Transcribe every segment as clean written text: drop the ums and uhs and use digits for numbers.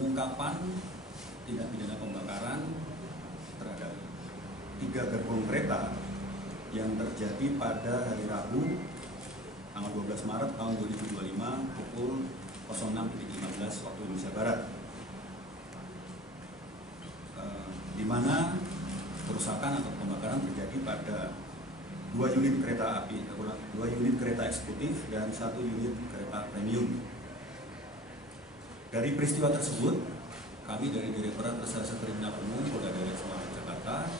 pengungkapan tindak pidana pembakaran terhadap 3 gerbong kereta yang terjadi pada hari Rabu tanggal 12 Maret tahun 2025 pukul 06.15 waktu Indonesia Barat, di mana kerusakan atau pembakaran terjadi pada 2 unit kereta api, 2 unit kereta eksekutif dan 1 unit kereta premium. Dari peristiwa tersebut, kami dari Direktorat Reserse Kriminal Umum Polda Daerah Semarang Jakarta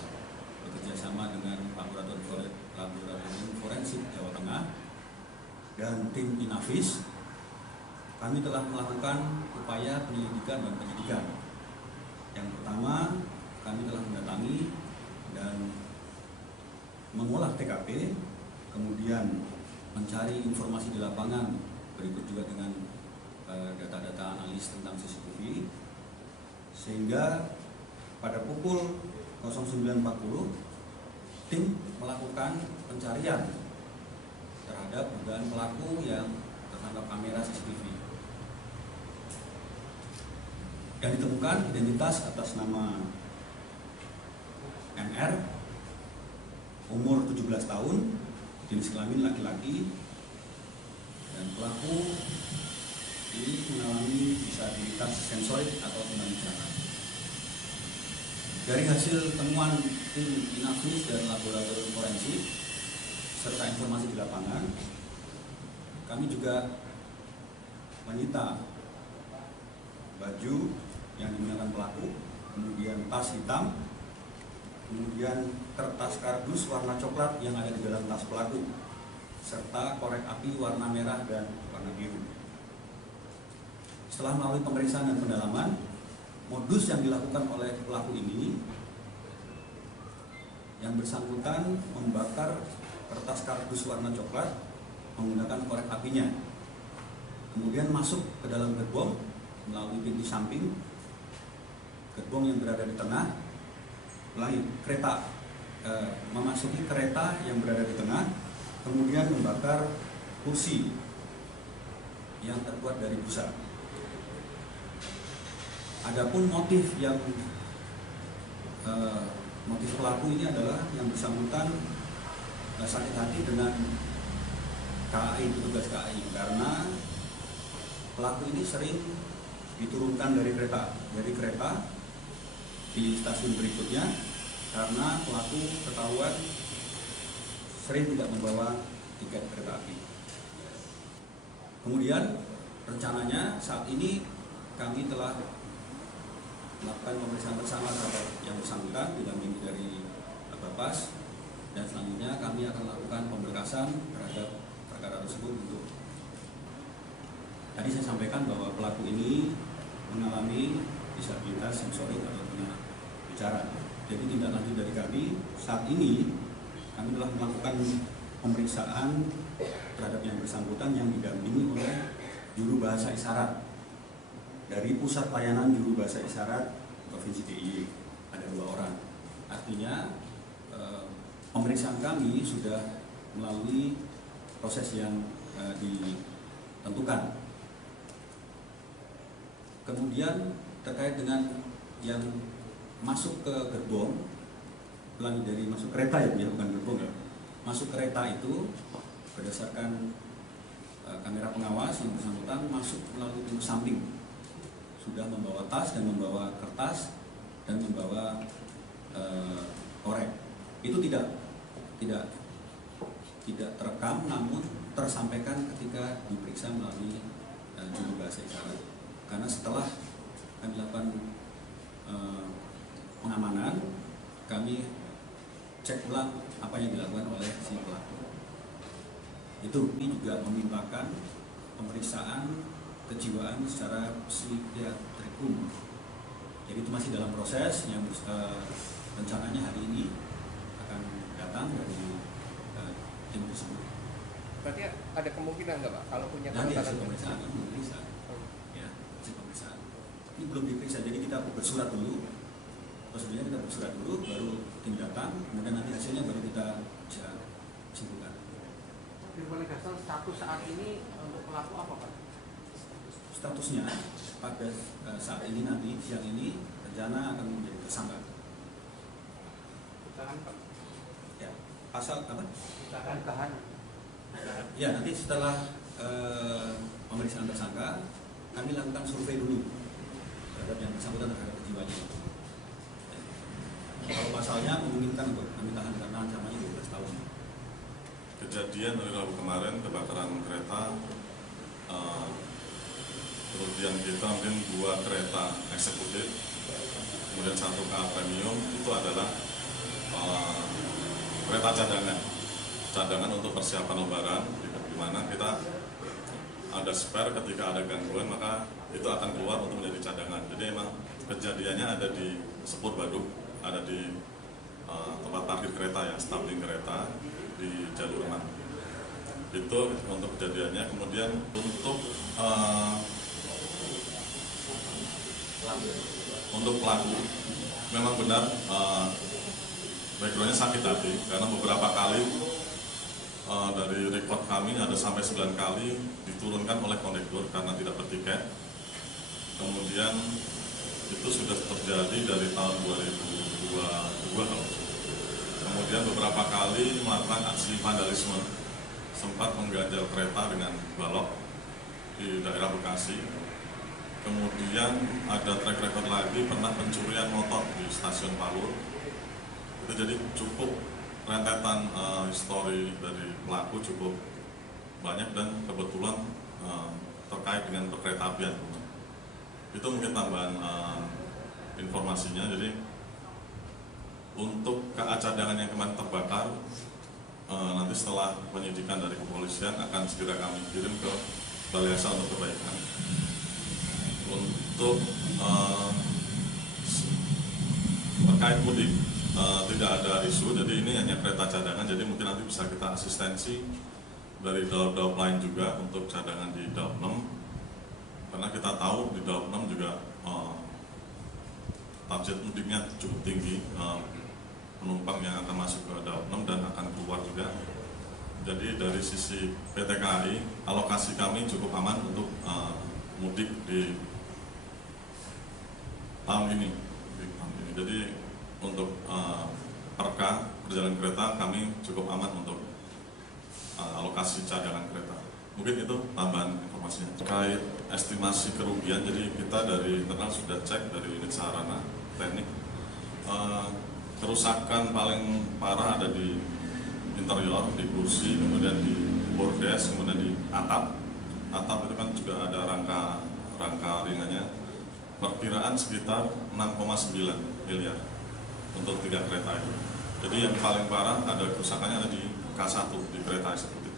bekerjasama dengan Laboratorium Forensik Jawa Tengah dan tim Inavis, kami telah melakukan upaya penyelidikan dan penyidikan. Yang pertama, kami telah mendatangi dan mengolah TKP, kemudian mencari informasi di lapangan, berikut juga dengan data-data analis tentang CCTV, sehingga pada pukul 09.40 tim melakukan pencarian terhadap dugaan pelaku yang tertangkap kamera CCTV. Yang ditemukan identitas atas nama MR, umur 17 tahun, jenis kelamin laki-laki, dan pelaku ini mengalami disabilitas sensorik atau tunanetra. Dari hasil temuan tim Inavis dan Laboratorium Forensik serta informasi di lapangan, kami juga menyita baju yang digunakan pelaku, kemudian tas hitam, kemudian kertas kardus warna coklat yang ada di dalam tas pelaku, serta korek api warna merah dan warna biru. Setelah melalui pemeriksaan dan pendalaman, modus yang dilakukan oleh pelaku ini yang bersangkutan membakar kertas kardus warna coklat menggunakan korek apinya, kemudian masuk ke dalam gerbong melalui pintu samping, gerbong yang berada di tengah, memasuki kereta yang berada di tengah, kemudian membakar kursi yang terbuat dari busa. Adapun motif pelaku ini adalah yang bersangkutan sakit hati dengan KAI, petugas KAI, karena pelaku ini sering diturunkan dari kereta di stasiun berikutnya karena pelaku ketahuan sering tidak membawa tiket kereta api. Kemudian rencananya saat ini kami telah melakukan pemeriksaan bersama terhadap yang bersangkutan didampingi dari Bapas, dan selanjutnya kami akan melakukan pemberkasan terhadap perkara tersebut. Untuk tadi saya sampaikan bahwa pelaku ini mengalami disabilitas sensorik atau tunawicara. Jadi tindak lanjut dari kami saat ini, kami telah melakukan pemeriksaan terhadap yang bersangkutan yang didampingi oleh juru bahasa isyarat dari Pusat Layanan Juru Bahasa Isyarat Provinsi DIY. Ada 2 orang. Artinya pemeriksaan kami sudah melalui proses yang ditentukan. Kemudian terkait dengan yang masuk ke gerbong, dari masuk kereta ya, bukan gerbong ya. Masuk kereta itu berdasarkan kamera pengawas yang bersangkutan masuk melalui pintu samping, sudah membawa tas dan membawa kertas dan membawa korek. Itu tidak terekam, namun tersampaikan ketika diperiksa melalui juru bahasa isyarat. Karena setelah kami lakukan pengamanan, kami cek ulang apa yang dilakukan oleh si pelaku. Itu juga memintakan pemeriksaan kejiwaan secara psikiatrikum. Jadi itu masih dalam proses yang rencananya hari ini akan datang dari tim tersebut. Berarti ada kemungkinan nggak Pak kalau punya nanti hasil pemeriksaan ya, hasil pemeriksaan ini belum diperiksa, jadi kita bersurat dulu, prosedurnya kita bersurat dulu, baru tim datang, kemudian nanti hasilnya baru kita bisa simpulkan. Di penegasan status saat ini untuk pelaku apa Pak? statusnya pada saat ini nanti siang ini rencana akan menjadi tersangka. Tahan Pak. Ya, pasal apa? Tahan. Ya, nanti setelah pemeriksaan tersangka kami lakukan survei dulu terhadap yang bersangkutan terhadap kejiwaannya. Kalau pasalnya memungkinkan untuk kami tahan karena ancamannya 12 tahun. Kejadian hari Rabu kemarin kebakaran kereta, kemudian kita mungkin 2 kereta eksekutif, kemudian 1 KA premium itu adalah kereta cadangan untuk persiapan lebaran, di mana kita ada spare ketika ada gangguan maka itu akan keluar untuk menjadi cadangan. Jadi emang kejadiannya ada di Sepur Badung, ada di tempat parkir kereta ya, stabling kereta di jalur 6. Itu untuk kejadiannya. Kemudian untuk pelaku memang benar backgroundnya sakit hati karena beberapa kali dari rekod kami ada sampai 9 kali diturunkan oleh kondektur karena tidak bertiket. Kemudian itu sudah terjadi dari tahun 2022. Kemudian beberapa kali melakukan aksi vandalisme, sempat mengganjal kereta dengan balok di daerah Bekasi. Kemudian ada track record lagi pernah pencurian motor di stasiun Palur. Itu jadi cukup rentetan histori dari pelaku cukup banyak dan kebetulan terkait dengan perkereta apian. Itu mungkin tambahan informasinya. Jadi untuk KA cadangan yang kemarin terbakar, nanti setelah penyidikan dari kepolisian akan segera kami kirim ke Balai Asa untuk perbaikan. Untuk terkait mudik tidak ada isu, jadi ini hanya kereta cadangan, jadi mungkin nanti bisa kita asistensi dari daup-daup lain juga untuk cadangan di daup 6. Karena kita tahu di daup 6 juga target mudiknya cukup tinggi, penumpang yang akan masuk ke daup 6 dan akan keluar juga. Jadi dari sisi PT KAI, alokasi kami cukup aman untuk mudik di tahun ini. Jadi untuk perka perjalanan kereta kami cukup aman untuk alokasi cadangan kereta. Mungkin itu tambahan informasinya. Terkait estimasi kerugian, jadi kita dari internal sudah cek dari unit sarana teknik. Kerusakan paling parah ada di interior, di kursi, kemudian di bordes, kemudian di atap. Atap itu kan juga ada rangka ringannya. Perkiraan sekitar 6,9 miliar untuk 3 kereta itu. Jadi yang paling parah ada kerusakannya ada di K1 di kereta eksekutif.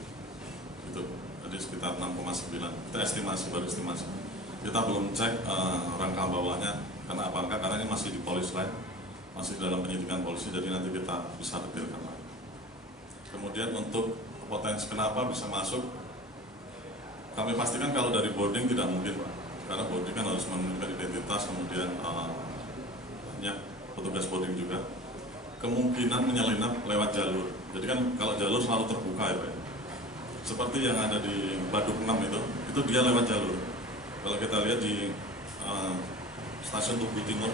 Itu. Jadi sekitar 6,9. Itu estimasi, baru estimasi. Kita belum cek rangka bawahnya karena apakah karena ini masih di police line, masih dalam penyidikan polisi, jadi nanti kita bisa detailkan lagi. Kemudian untuk potensi kenapa bisa masuk, kami pastikan kalau dari boarding tidak mungkin, Pak. Karena boarding kan harus menunjukkan identitas, kemudian banyak petugas boarding juga. Kemungkinan menyelinap lewat jalur. Jadi kan kalau jalur selalu terbuka ya, Pak. Seperti yang ada di Badung 6 itu dia lewat jalur. Kalau kita lihat di stasiun Tugu Timur,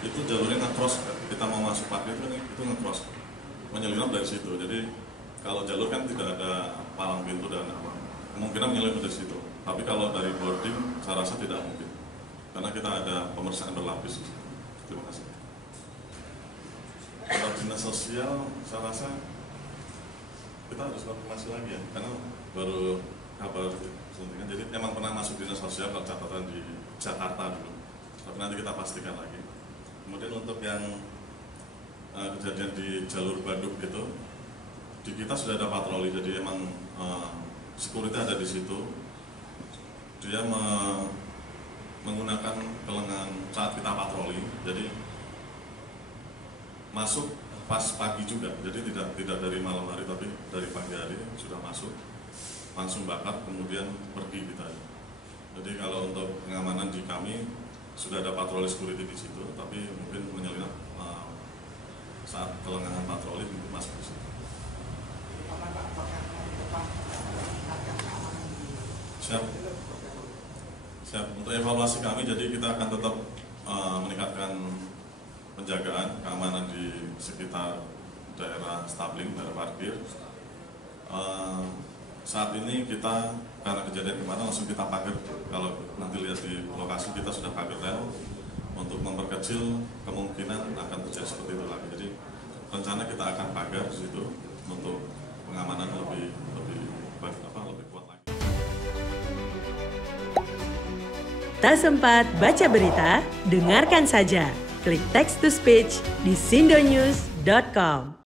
itu jalurnya nge-cross. Kita mau masuk parkir itu nge-cross, menyelinap dari situ. Jadi kalau jalur kan tidak ada palang pintu dan apa, kemungkinan menyelinap dari situ. Tapi kalau dari boarding, saya rasa tidak mungkin, karena kita ada pemeriksaan berlapis. Terima kasih. Kalau dinas sosial, saya rasa kita harus konfirmasi lagi ya, karena baru kabar suntikan. Jadi emang pernah masuk dinas sosial kalau catatan di Jakarta dulu, tapi nanti kita pastikan lagi. Kemudian untuk yang kejadian di jalur Badung itu, di kita sudah ada patroli, jadi emang security ada di situ. Dia menggunakan kelengan saat kita patroli, jadi masuk pas pagi juga, jadi tidak dari malam hari tapi dari pagi hari sudah masuk, langsung bakar kemudian pergi kita. Jadi kalau untuk pengamanan di kami sudah ada patroli security di situ, tapi mungkin menyelinap saat kelengahan patroli masuk di situ. Siap. Siap. Untuk evaluasi kami, jadi kita akan tetap meningkatkan penjagaan keamanan di sekitar daerah stabling, daerah parkir. Saat ini kita karena kejadian kemarin langsung kita pagar. Kalau nanti lihat di lokasi kita sudah pagar rel untuk memperkecil kemungkinan akan terjadi seperti itu lagi. Jadi rencana kita akan pagar di situ untuk pengamanan lebih kuat lagi. Tak sempat baca berita? Dengarkan saja. Klik text to speech di sindonews.com.